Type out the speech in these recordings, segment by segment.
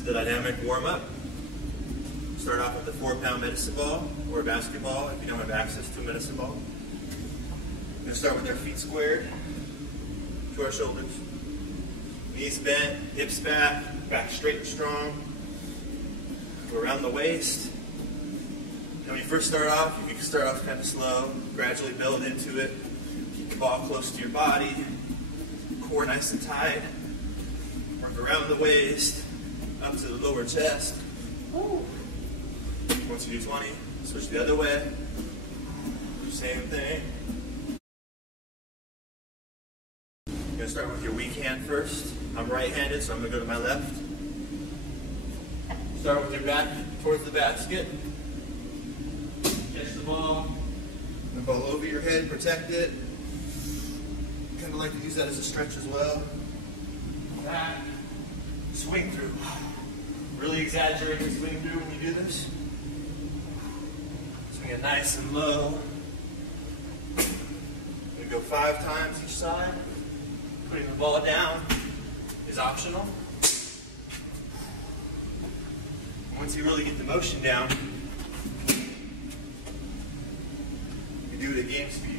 is the dynamic warm-up. Start off with the 4-pound medicine ball or basketball if you don't have access to a medicine ball. We're going to start with our feet squared to our shoulders. Knees bent, hips back, back straight and strong. Go around the waist. And when you first start off, you can start off kind of slow, gradually build into it. Keep the ball close to your body, core nice and tight. Work around the waist, up to the lower chest. Once you do 20, switch the other way. Same thing. You're going to start with your weak hand first. I'm right-handed, so I'm going to go to my left. Start with your back towards the basket. Catch the ball. The ball over your head, protect it. Kind of like to use that as a stretch as well. Back. Swing through. Really exaggerate your swing through when you do this. Swing it nice and low. We go 5 times each side. Putting the ball down is optional. Once you really get the motion down, you do it at game speed.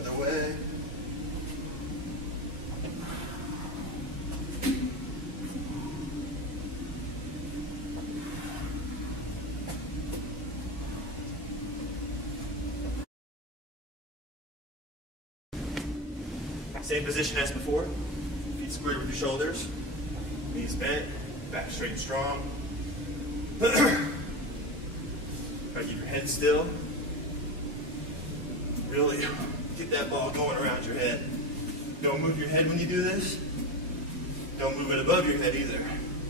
Other way. Same position as before. Feet squared with your shoulders. Knees bent. Back straight and strong. Try to keep your head still. Really get that ball going around your head. Don't move your head when you do this. Don't move it above your head either.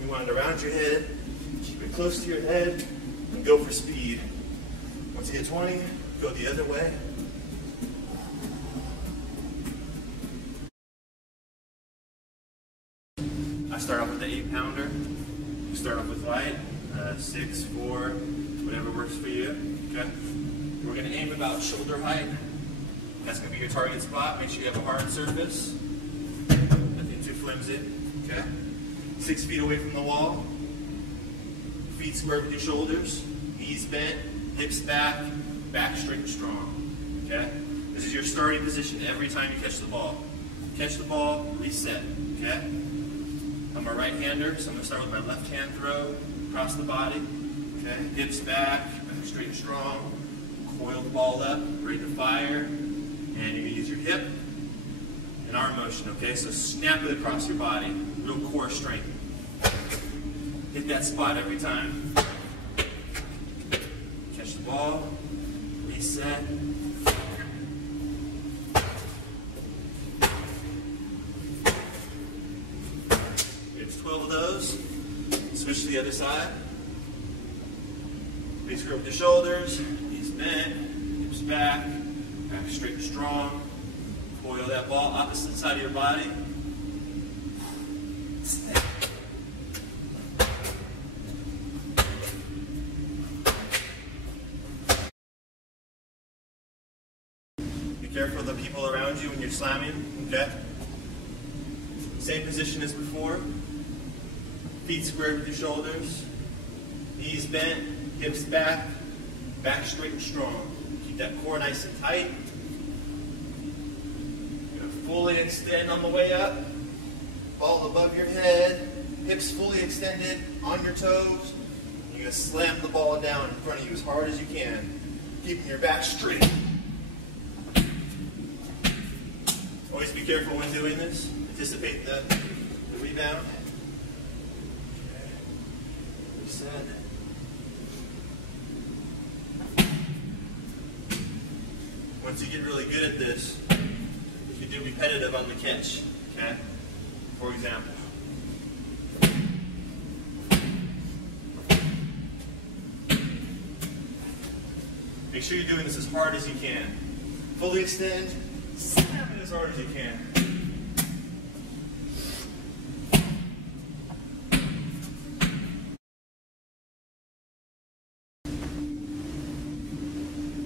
You want it around your head. Keep it close to your head. And go for speed. Once you hit 20, go the other way. I start off with the 8-pounder. You start off with light, 6, 4, whatever works for you. Okay. We're going to aim about shoulder height. That's going to be your target spot. Make sure you have a hard surface. Nothing too flimsy. Okay. 6 feet away from the wall. Feet squared with your shoulders. Knees bent, hips back, back straight and strong. Okay. This is your starting position every time you catch the ball. Catch the ball, reset. Okay. I'm a right-hander, so I'm going to start with my left hand throw across the body. Okay, hips back, back straight and strong. Coil the ball up, ready to fire. And you're going to use your hip and arm motion, okay? So snap it across your body, real core strength. Hit that spot every time. Catch the ball, reset. It's 12 of those. Switch to the other side. Big square with your shoulders, knees bent, hips back, back straight and strong. Coil that ball opposite side of your body. Be careful of the people around you when you're slamming, okay? Same position as before. Feet squared with your shoulders, knees bent, hips back, back straight and strong. Keep that core nice and tight. You're going to fully extend on the way up. Ball above your head, hips fully extended on your toes. You're going to slam the ball down in front of you as hard as you can, keeping your back straight. Always be careful when doing this. Anticipate the rebound. Okay. Reset. Once you get really good at this, you can do repetitive on the catch. Okay? For example. Make sure you're doing this as hard as you can. Fully extend, slam it as hard as you can.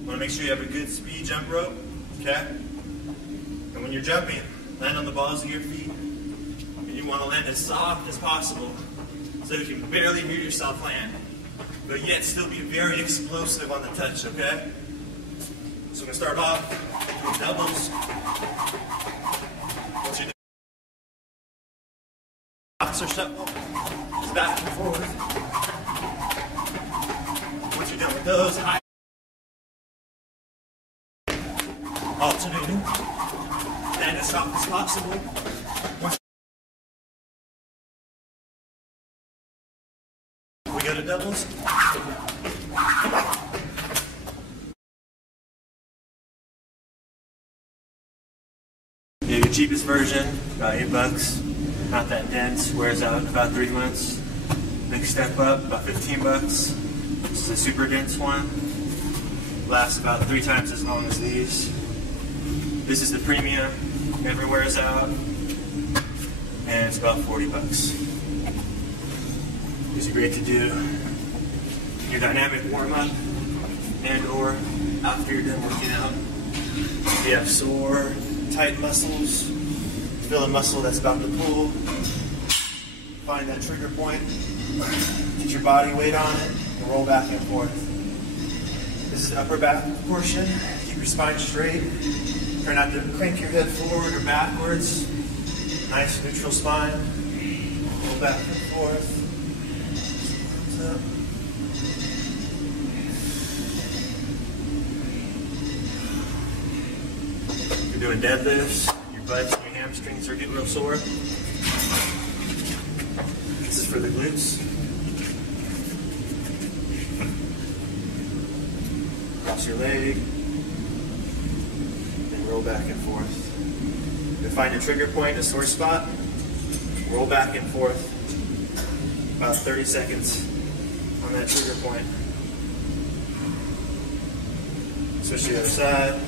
Want to make sure you have a good speed jump rope, okay? And when you're jumping, land on the balls of your feet. And you want to land as soft as possible so you can barely hear yourself land, but yet still be very explosive on the touch, okay? So we're going to start off with doubles. Once you're done, boxer shuffle, back and forth. Once you're done with those, high. Alternating. Land as soft as possible. We go to doubles. Yeah, your cheapest version, about $8. Not that dense, wears out in about 3 months. Next step up, about $15. This is a super dense one. Lasts about 3 times as long as these. This is the premium, never wears out, and it's about $40. These are great to do your dynamic warm-up and or after you're done working out. If you have sore, tight muscles, feel a muscle that's about to pull, find that trigger point, get your body weight on it, and roll back and forth. This is the upper back portion. Keep your spine straight. Try not to crank your head forward or backwards. Nice neutral spine. Roll back and forth. Up. You're doing deadlifts. Your butt and your hamstrings are getting real sore. This is for the glutes. Cross your leg. Roll back and forth. You find a trigger point, a sore spot, roll back and forth. About 30 seconds on that trigger point. Switch to the other side.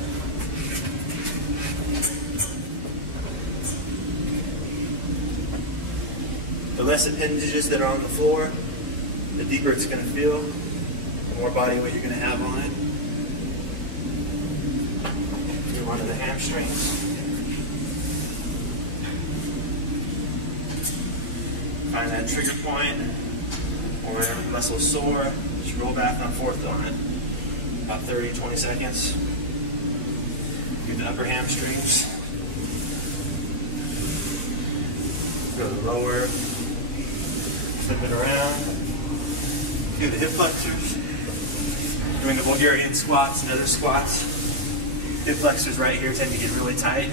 The less appendages that are on the floor, the deeper it's going to feel, the more body weight you're going to have on it. Onto the hamstrings. Find that trigger point or wherever the muscle is sore, just roll back and forth on it. About 30-20 seconds. Do the upper hamstrings. Go to the lower. Flip it around. Do the hip flexors. Doing the Bulgarian squats and other squats. Hip flexors right here tend to get really tight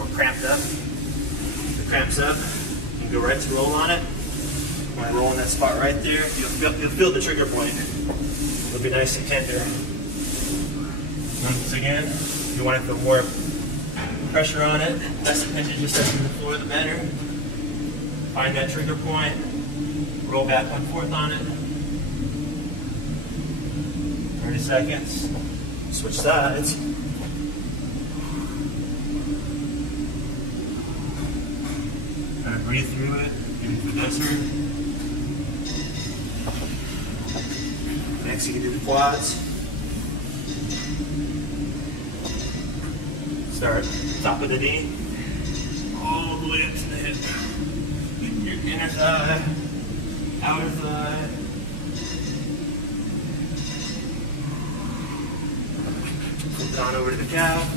or cramped up. If it cramps up, you can go right to roll on it. When I roll in that spot right there, you'll feel the trigger point. It'll be nice and tender. Once again, you want to put more pressure on it. Less appendages touching the floor, the better. Find that trigger point. Roll back and forth on it. 30 seconds. Switch sides. Breathe through it, into the desert. Next you can do the quads. Start top of the knee, all the way up to the hip. Your inner thigh, outer thigh. Flip it on over to the calf.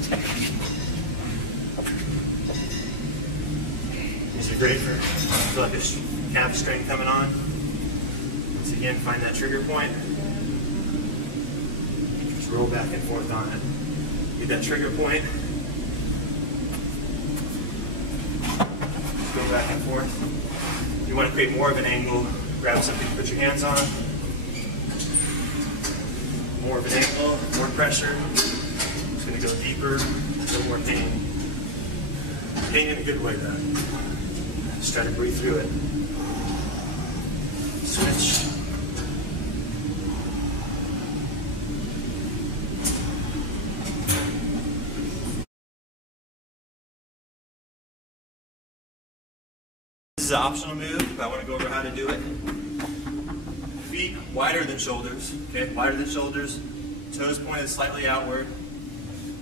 These are great for like a calf strain coming on. Once again, find that trigger point. Just roll back and forth on it. Get that trigger point. Just go back and forth. If you want to create more of an angle, grab something to put your hands on. More of an angle, more pressure. It's going to go deeper, a little more pain. Pain in a good way though. Just try to breathe through it. Switch. This is an optional move, but I want to go over how to do it. Feet wider than shoulders, okay? Wider than shoulders, Toes pointed slightly outward.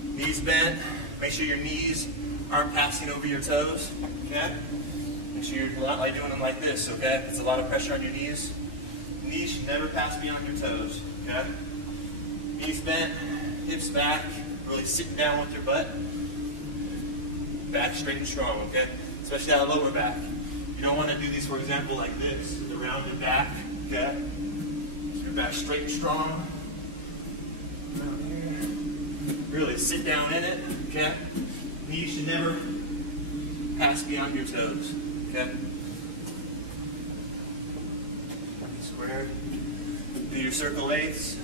Knees bent. Make sure your knees aren't passing over your toes. Okay? Make sure you're not like doing them like this, okay? It's a lot of pressure on your knees. Knees should never pass beyond your toes. Okay? Knees bent, hips back, really sitting down with your butt. Back straight and strong, okay? Especially that lower back. You don't want to do these, for example, like this, with a rounded back, okay? So your back straight and strong. Really sit down in it, okay? Knees should never pass beyond your toes, okay? Square. Do your circle eights.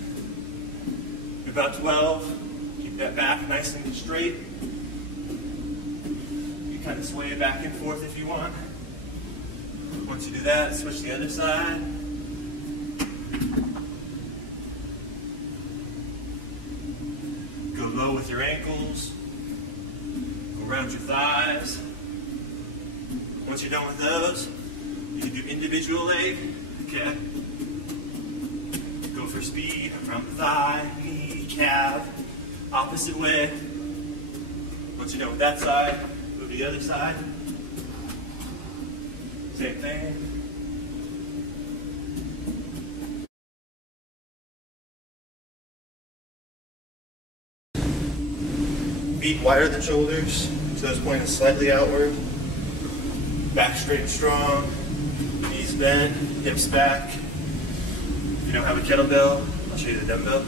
Do about 12. Keep that back nice and straight. You kind of sway it back and forth if you want. Once you do that, switch to the other side. Go low with your ankles. Go around your thighs. Once you're done with those, you can do individual leg. Okay. Go for speed around the thigh, knee, calf, opposite way. Once you're done with that side, move to the other side. Same thing. Feet wider than shoulders, toes pointed slightly outward. Back straight and strong. Knees bent, hips back. If you don't have a kettlebell, I'll show you the dumbbell.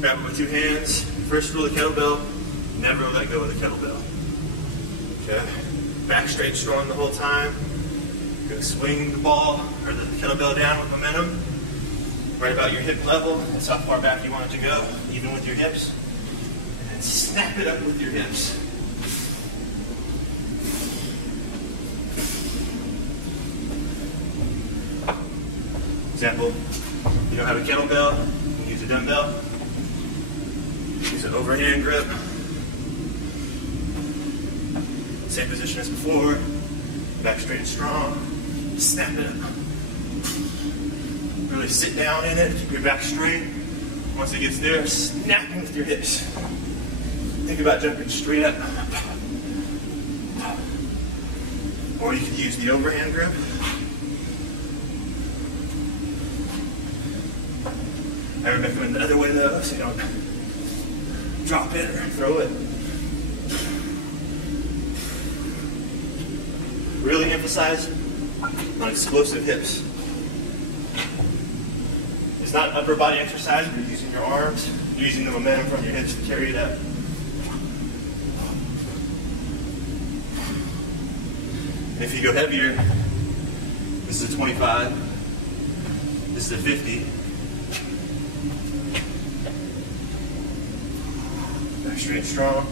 Grab it with 2 hands. First rule of the kettlebell, never let go of the kettlebell. Okay? Back straight and strong the whole time. Go swing the ball or the kettlebell down with momentum. Right about your hip level. That's how far back you want it to go, even with your hips. And then snap it up with your hips. Example, you don't have a kettlebell, you can use a dumbbell. Use an overhand grip. Same position as before. Back straight and strong. Snap it up. Really sit down in it, keep your back straight. Once it gets there, snapping with your hips. Think about jumping straight up. Or you could use the overhand grip. I recommend the other way though, so you don't drop it or throw it. Really emphasize on explosive hips. It's not an upper body exercise, but you're using your arms, you're using the momentum from your hips to carry it up. And if you go heavier, this is a 25, this is a 50. Back straight and strong.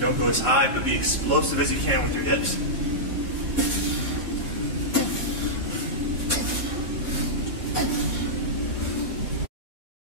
Don't go as high, but be explosive as you can with your hips.